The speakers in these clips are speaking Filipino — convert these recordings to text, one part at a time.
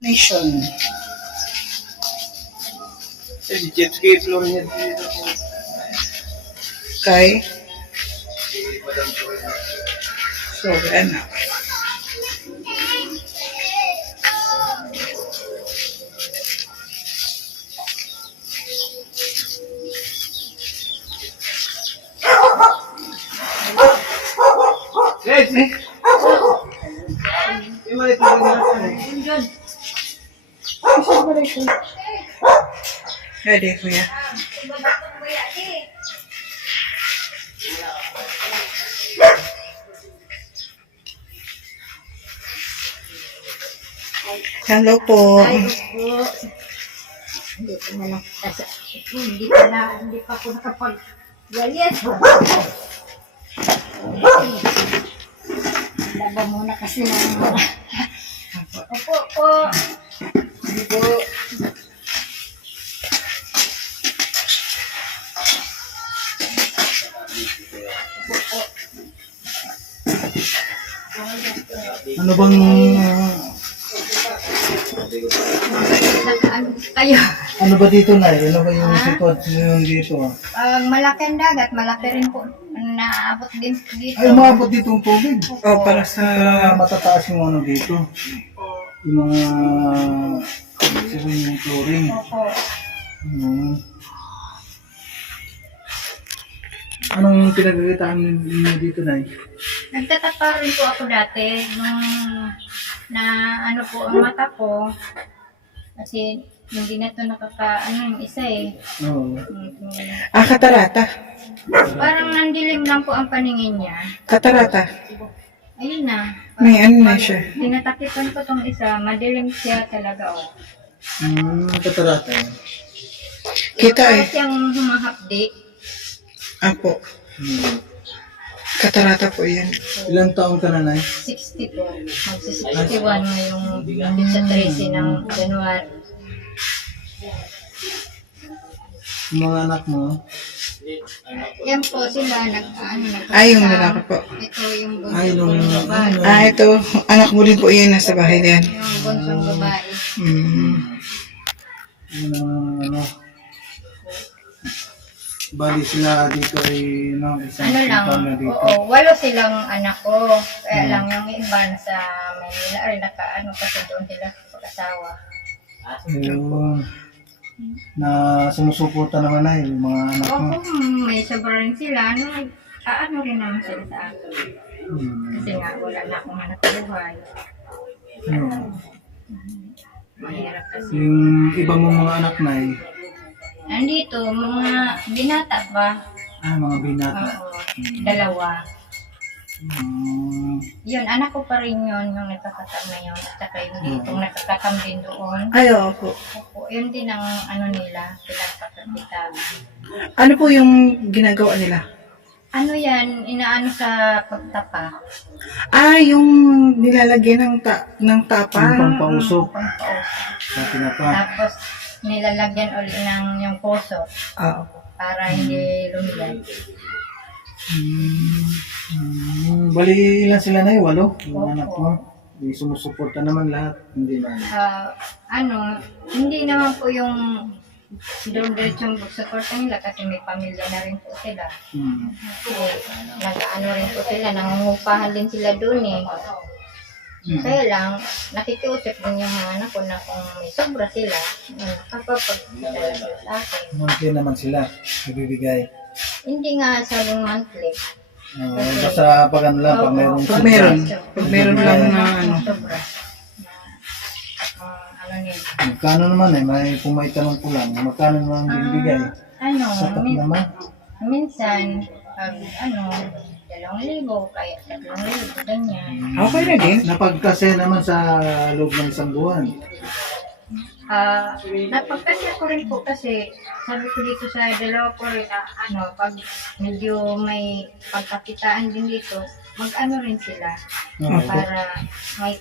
Nation. jet ski floor niya dito. Kay sobra na. Guys, Eh, iwalit mo rin Ready, kuya. Hello po. Hindi pa ako nakapag-galit. Laba muna kasi ng Opo po. Hindi po. Ano bang Ano kayo? ano ba dito na? Ano ba yung sitwasyon dito? Malaki ang dagat, malaki rin po. Naabot din po dito. Ay, umabot dito ang tubig. Oh, para sa Matataas yung ano dito. Yung mga yung flooring. Opo. Anong pinagkakitaan niyo dito na? Nagtatapa rin po ako dati nung na ano po ang mata ko. Kasi hindi na ito yung isa eh. Oo. katarata. Parang nandilim lang po ang paningin niya. Katarata. Ayun na. May ano na siya. Tinatakipan ko tong isa, madilim siya talaga oh. Katarata yan. Kita Para eh. siyang humahapdi. Apo. Katarata po yan. Ilang taong ka na, Nay? 60 po. Magsi-61 ngayong lapit sa 13 ng January. Yung mga anak mo? Yan po sila, Ay, yung lalaki po. Ito yung Ay, bunsong nung babae. Ito. Anak mo din po yan. Nasa bahay na yan. Yung bunsong babae. Ano? Bali sila dito ay isang Ano lang, taon na dito. oo, 8 silang anak ko. Kaya lang yung iba nasa Manila rin kasi doon sila pag-asawa. Ayun. Na sumusuporta naman na yung mga anak mo. Oo, may sobra rin sila. Ano rin naman sila sa akin. Kasi nga, wala na akong hanap buhay. Mahirap kasi. Yung iba mo mga anak na Nandito, mga binata ba? mga binata. Oo, 2. Yun, anak ko pa rin yun, yung nagkakatam na yun. At saka yung itong nagkakatam din doon. Ay, opo. Opo, yun din ang ano nila, pinagpapagkitaan. Ano po yung ginagawa nila? Ano yan, inaano sa pagtapa? Yung nilalagyan ng tapa. Yung pampausok Pampausok. sa tinapa. Tapos, nilalagyan ulit ng yung poso Oo. para hindi lumilay. Bali ilan sila na 8? Yung anak mo. May sumusuporta naman lahat. Hindi na. Hindi naman po yung doon diretsong suporta nila kasi may pamilya na rin po sila. Nag-ano rin po sila, nangungupahan din sila doon eh. Kaya lang, nakikiusap din yung mga anak ko na kung may sobra sila, kapapagdala sa akin. Monthly naman sila. Ibibigay. Hindi nga sabing monthly. Basta pag ano lang, pag mayroong Pag meron. Pag meron lang na ano. Sobra. Ano nila. Magkano naman may kung may tanong ko lang, magkano naman binibigay? Sapat naman. Minsan, 2,000, kaya 3,000, ganyan. Okay na din. Napagkasya naman sa loob ng isang buwan. Napagkasya ko rin po kasi sabi ko dito sa dalawa ko rin pag medyo may pagkakitaan din dito, mag-ano rin sila para may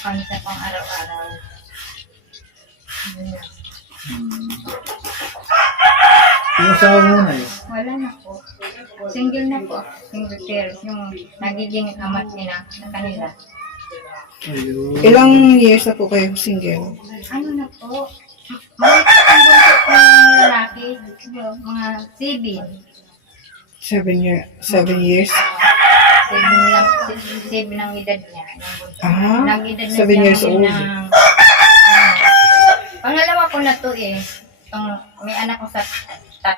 kami sa pang araw-araw. Yung asawa mo na yun? Wala na po. Single na po. Single parents. Yung nagiging amat nila sa kanila. Ayun. Ilang years na po kayo single? Ano na po? Maliit ang bunso ng lalaki. Mga 7 years? 7 lang, 7 ang edad niya. Yung bunso. Ah, Nag-edad na 7 siya years ngayon old. Pangalawa ko na to eh. May anak ko sa 3, sa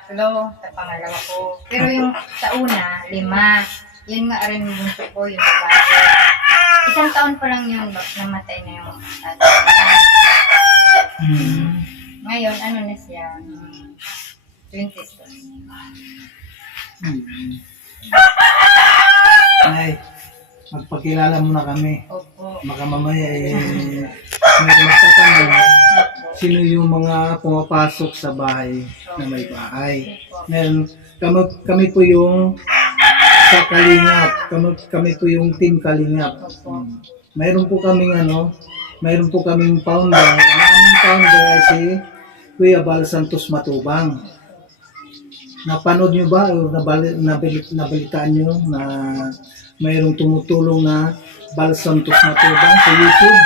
pangalawa ko. Pero yung sa una, 5. Yun nga rin yung bunso ko, yung babae. 1 taon pa lang yun, namatay na yung tatay. Ngayon, ano na siya? 22. Ay, magpakilala muna kami. Opo. Baka mamaya may magtatanong sino yung mga pumapasok sa bahay na may bahay. Ngayon, kami po yung sa Kalingap. Kami po yung team Kalingap. Mayroon po kaming founder. Ang aming founder ay si Kuya Bal Santos Matubang. Napanood nyo ba o nabalitaan nyo na mayroong tumutulong na Bal Santos Matubang sa YouTube,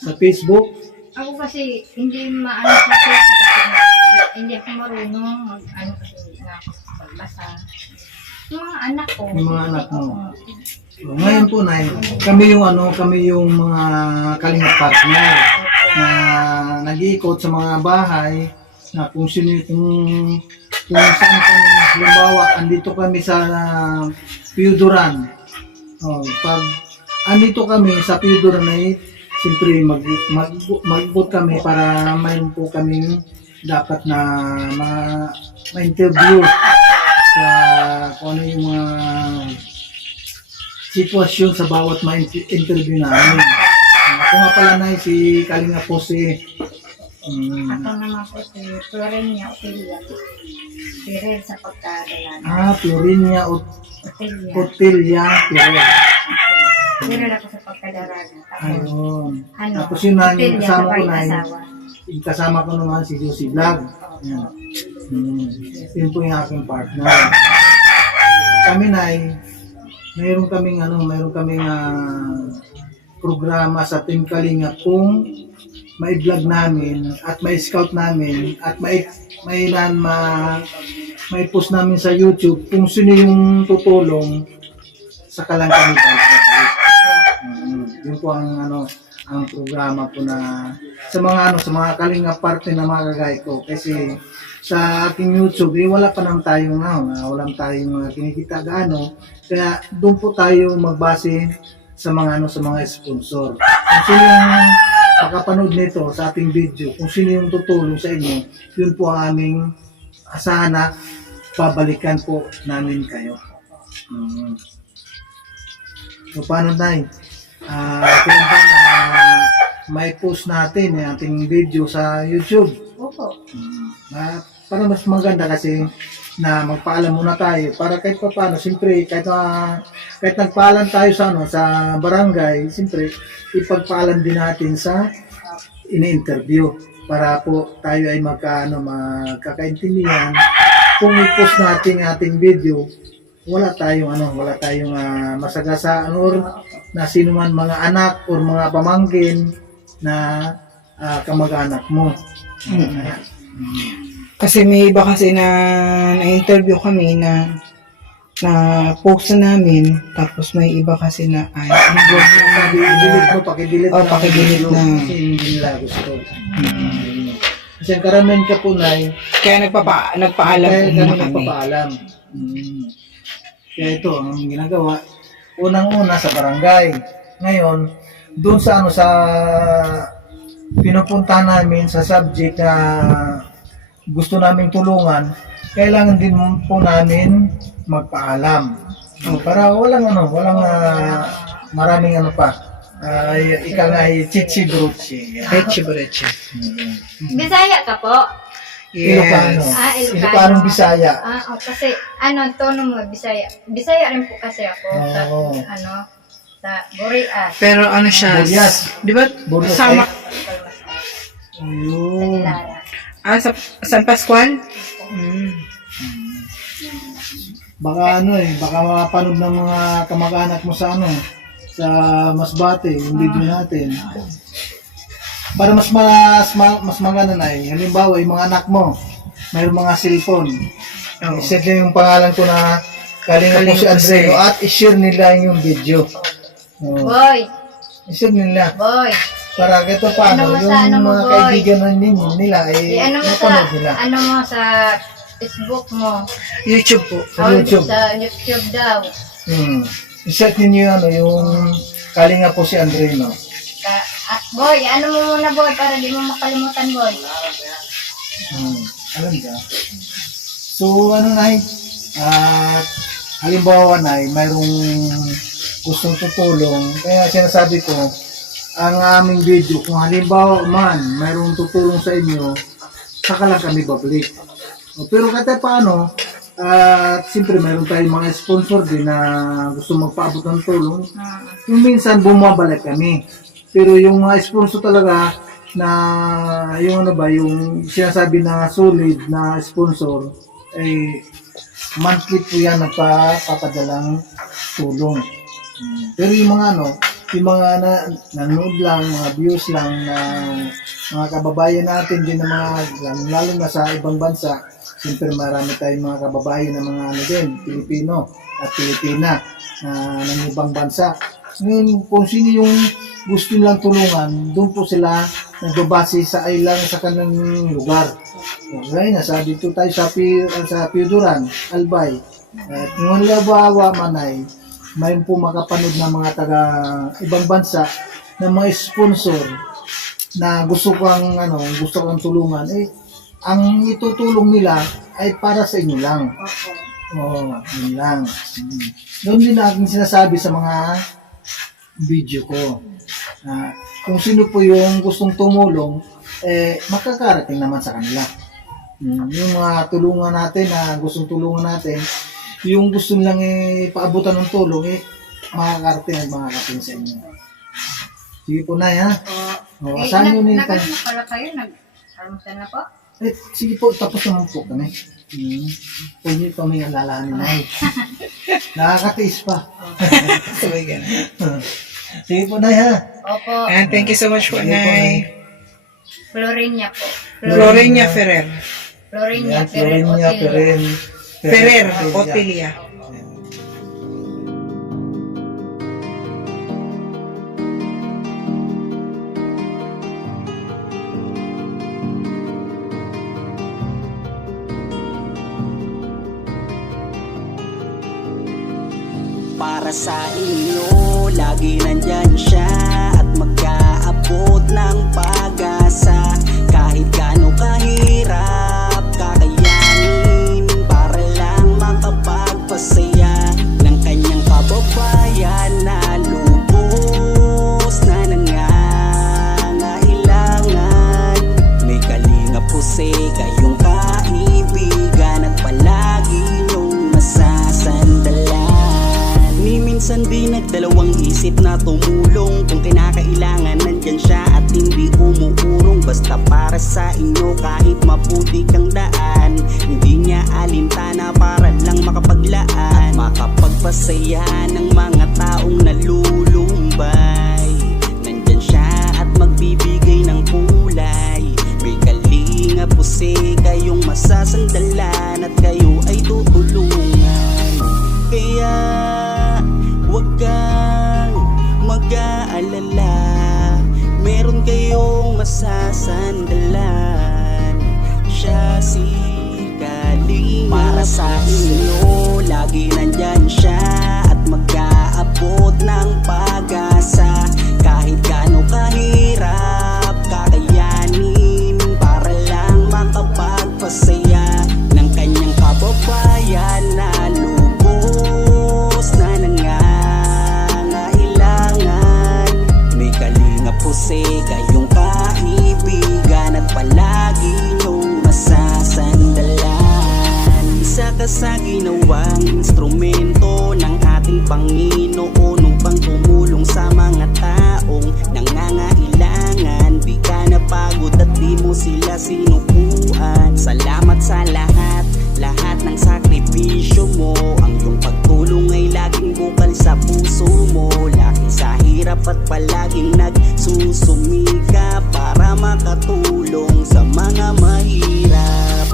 sa Facebook? Ako kasi hindi maano sa Facebook kasi hindi ako marunong mag-ano kasi magbasa. Yung mga anak ko. Yung mga anak mo. So, ngayon po na kami yung mga Kalingap partner na nag-iikot sa mga bahay na kung saan kami, halimbawa, andito kami sa Piuduran. Pag andito kami sa Piuduran ay siyempre mag-ikot kami para mayroon po kaming dapat na ma-interview sa kung ano yung mga sitwasyon sa bawat ma-interview namin. Ako nga pala na si Kalinga Pose. Ako naman po si Florenia Otelia. Pero sa pagkadala. Florinia Otelia. Otelia Pero. Pero ako sa pagkadala. Ayun. Ano? Tapos yun na yung Otelia kasama sa ko na asawa. yung kasama ko naman si Josie Vlog. Yan. Yun po yung aking partner. Kami na mayroon kaming programa sa Team Kalinga kung mai-vlog namin at mai-scout namin at may post namin sa YouTube kung sino yung tutulong sa Kalangkang Yun po ang programa po na sa mga Kalinga parte na mga kagaya ko kasi sa ating YouTube wala pa nang tayong kinikita gaano kaya doon po tayo magbase sa mga sponsor. Kung sino yung makapanood nito sa ating video, kung sino yung tutulong sa inyo, yun po ang aming asahan na babalikan po namin kayo. So paano tayo? Kung ba na may post natin yung ating video sa YouTube? Opo. Para mas maganda kasi na magpaalam muna tayo para kahit pa paano, siyempre kahit nagpaalam tayo sa barangay, siyempre ipagpaalam din natin sa ini-interview para po tayo ay magkakaintindihan. Kung i-post natin ating video, wala tayong masagasaan or na sino man mga anak or mga pamangkin na kamag-anak mo. Kasi may iba kasi na-interview kami na post na namin, tapos may iba kasi na Pakidelete pakidelete na. Kasi hindi nila gusto. Kasi ang karamihan ka po na Kaya nagpapaalam kaya muna kami kami. nagpapaalam. Kaya ito, ang ginagawa, unang-una sa barangay. Ngayon, doon sa pinupunta namin sa subject na gusto namin tulungan, kailangan din po namin magpaalam. Para walang maraming ika nga chichi-bruchi. Beche. Bisaya ka po? Ilocano. Ilocano. Ilocanong Bisaya. Kasi tono mo Bisaya. Bisaya rin po kasi ako Oo. sa Boreas. Pero siya, Burias. di ba Burias. sama, Sa Ayun. Dilara. sa San Pascual? Baka baka mapanood ng mga kamag-anak mo sa sa Masbate, yung video natin. Para mas maganda na halimbawa, yung mga anak mo, mayroong mga cellphone. Oo. I-set nyo yung pangalan ko na Kalinga po si Andreno at i-share nila yung video. Oo. Boy, I-share nila. boy. Para ito paano, Ano mo yung sa ano mo, mga boy? kaibigan nila, Ano mo sa, napanood nila. ano mo sa Facebook mo? YouTube po. Sa YouTube. Sa YouTube daw. I-set ninyo yung Kalinga po si Andreno. Boy, ano mo muna boy para di mo makalimutan boy. Alam ka. So, ano na halimbawa na mayroong gustong tutulong, kaya sinasabi ko, ang aming video, kung halimbawa man, mayroong tutulong sa inyo, saka lang kami babalik. Pero kahit paano, siyempre mayroon tayong mga sponsor din na gusto magpaabot ng tulong, yung minsan bumabalik kami. Pero yung mga sponsor talaga, na yung ano ba, yung sinasabi na solid na sponsor, ay monthly po yan nagpapadalang tulong. Pero yung mga yung mga nanonood lang, mga views lang na mga kababayan natin din na mga lalo na sa ibang bansa, siyempre marami tayong mga kababayan na mga din, Pilipino at Pilipina ng ibang bansa. Ngayon, kung sino yung gusto nilang tulungan, doon po sila nagbabase sa ilang sa kanilang lugar. Gaya na, sabi dito tayo sa Piuduran, Albay. At nung labawa manay, may po makapanood ng mga taga ibang bansa na mga sponsor na gusto kang tulungan, ang itutulong nila ay para sa inyo lang. Yun lang. Doon din aking sinasabi sa mga video ko. Kung sino po yung gustong tumulong, makakarating naman sa kanila. Yung mga tulungan natin na gustong tulungan natin, yung gusto nilang paabutan ng tulong, makakarating at makakarating sa inyo. Sige po na, ha? Asahan nyo nito. Nag-ano pala kayo? Nag-almusal na po? Sige po, tapos naman po kami. Huwag niyo pa may alalahanin na. Nakakatiis pa. Sabay ganun. Sige po, Nay, ha? Opo. And thank you so much po, Nay. Florinia po. Florinia Ferrer. Florinia Florinia Ferrer, Otilia. Para sa inyo, lagi nandyan siya at mag-aabot ng pag-asa. Kahit gaano kahirap, kakayanin para lang makapagpasaya ng kanyang kababayan na lubos na nangangailangan. May kalinga po kayong kaibigan at palagi niyong masasandalan. Minsan di nagdalawang isip na tumulong. Kung kinakailangan nandyan siya at hindi umuurong. Basta para sa inyo kahit maputi kang daan, hindi niya alintana para lang makapaglaan at makapagpasaya ng mga taong nalulumbay. Nandyan siya at magbibigay ng kulay. May kalinga po kayong masasandalan at kayo ay tutulungan. Kaya huwag kang mag-aalala, meron kayong masasandalan. Siya si Kalinga. Para sa inyo, lagi nandyan siya at mag-aabot ng pag-asa. Kahit gaano kahirap, kakayanin para lang makapagpasaya ng kanyang kababayan na lubos na nangangailangan. May kalinga po kayong kaibigan at palagi niyong masasandalan. Isa ka sa ginawang instrumento ng ating Panginoon upang tumulong sa mga taong nangangailangan. Di ka napagod at di mo sila sinukuan. Salamat sa lahat ng sakripisyo mo. Ang iyong pagtulong ay laging bukal sa puso mo. Laki sa at palaging nagsusumika para makatulong sa mga mahirap.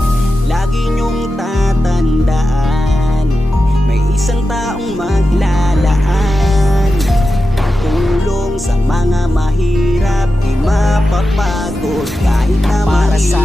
Lagi niyong tatandaan, may isang taong maglalaan. Tulong sa mga mahirap, di mapapagod kahit na para sa